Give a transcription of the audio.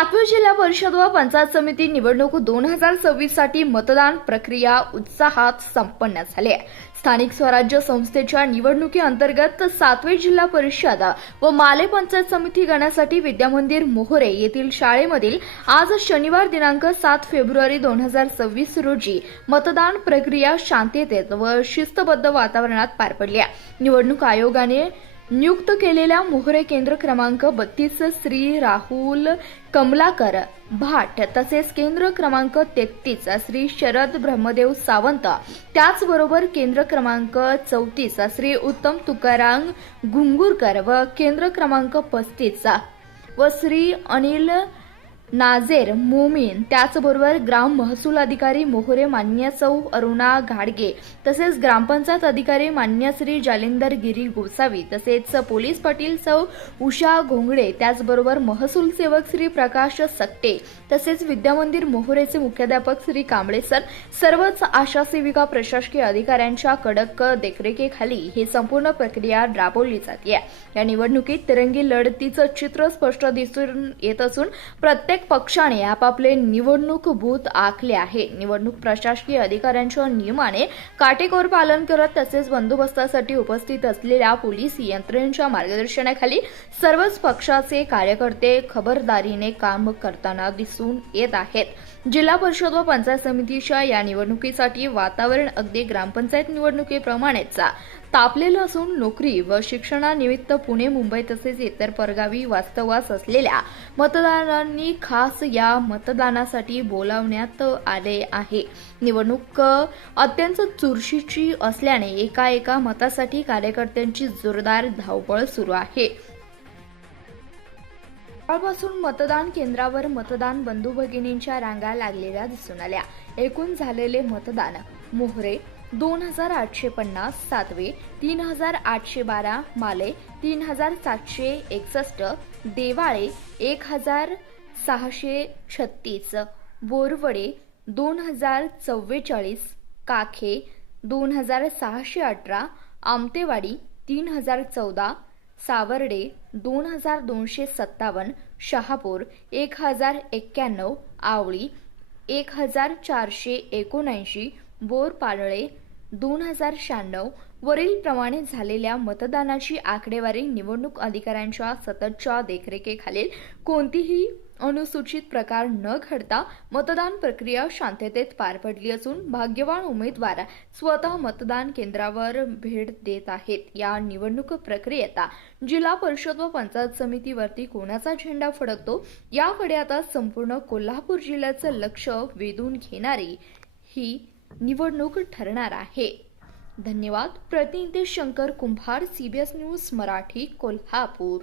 सातवी जिल्हा परिषद व पंचायत समिती निवडणूक 2026 साठी मतदान प्रक्रिया उत्साहात संपन्न झाली आहे। स्थानिक स्वराज्य संस्थेच्या निवडणुकीअंतर्गत सातवी जिल्हा परिषद व माले पंचायत समिती गणासाठी विद्यामंदिर मोहरे येथील शाळेमधील आज शनिवार दिनांक 7 फेब्रुवारी 2026 रोजी मतदान प्रक्रिया शांततेत व शिस्तबद्ध वातावरणात पार पडली आहे। निवडणूक आयोगाने नियुक्त केलेल्या मोहरे केंद्र क्रमांक 32 श्री राहुल कमलाकर भाट तसेच केंद्र क्रमांक 33 श्री शरद ब्रह्मदेव सावंत, त्याचबरोबर केंद्र क्रमांक 34 श्री उत्तम तुकाराम घुंगुरकर व केंद्र क्रमांक 35 व श्री अनिल नाझेर मोमीन, त्याचबरोबर ग्राम महसूल अधिकारी मोहरे मान्य सौ अरुणा घाडगे तसेच ग्रामपंचायत अधिकारी मान्य श्री जालिंदर गिरी गोसावी तसेच पोलीस पाटील सौ उषा घोंगडे, त्याचबरोबर महसूल सेवक श्री प्रकाश सक्टे तसेच विद्यामंदिर मोहरेचे मुख्याध्यापक श्री कांबळे सर, सर्वच आशा सेविका प्रशासकीय अधिकाऱ्यांच्या कडक देखरेखीखाली ही संपूर्ण प्रक्रिया राबवली जाते। या निवडणुकीत तिरंगी लढतीचं चित्र स्पष्ट दिसून येत असून प्रत्येक पक्षाने आपापले निवडणूक बूथ आखले आहे। निवडणूक प्रशासकीय अधिकाऱ्यांच्या नियमाने काटेकोर पालन करत तसेच बंदोबस्तासाठी उपस्थित असलेल्या पोलीस यंत्रणेच्या मार्गदर्शनाखाली सर्वच पक्षाचे कार्यकर्ते खबरदारीने काम करताना दिसून येत आहेत। जिल्हा परिषद व पंचायत समितीच्या या निवडणुकीसाठी वातावरण अगदी ग्रामपंचायत निवडणुकीप्रमाणेच तापलेलं असून नोकरी व शिक्षणानिमित्त पुणे, मुंबई तसेच इतर परगावी वास्तव्यास असलेल्या मतदारांनी खास या मतदानासाठी बोलावण्यात आले आहे। निवडणूक अत्यंत चुरशीची असल्याने एका मतासाठी कार्यकर्त्यांची जोरदार धावपळ सुरू आहे। सकाळपासून मतदान केंद्रावर मतदान बंधू भगिनींच्या रांगा लागलेल्या दिसून आल्या। एकूण झालेले मतदान: मोहरे 2850, सातवे 3812, माले 3761, देवाळे 1636, बोरवडे 2044, काखे 2618, आमतेवाडी 3014, सावर्डे 2257, शहापूर 1091, आवळी 1479, बोरपाडळे 2096 वरील प्रमाणे झालेल्या मतदानाची आकडेवारी निवडणूक अधिकाऱ्यांच्या सततच्या देखरेखीखाली कोणतीही अनुसूचित प्रकार न घडता मतदान प्रक्रिया शांततेत पार पडली असून भाग्यवान उमेदवार स्वतः मतदान केंद्रावर भेट देत आहेत। या निवडणूक प्रक्रियेत जिल्हा परिषद व पंचायत समितीवरती कोणाचा झेंडा फडकतो याकडे आता संपूर्ण कोल्हापूर जिल्ह्याचं लक्ष वेधून घेणारी ही निवडणूक ठरणार आहे। धन्यवाद। प्रतिनिधी शंकर कुंभार, CBS न्यूज मराठी, कोल्हापूर।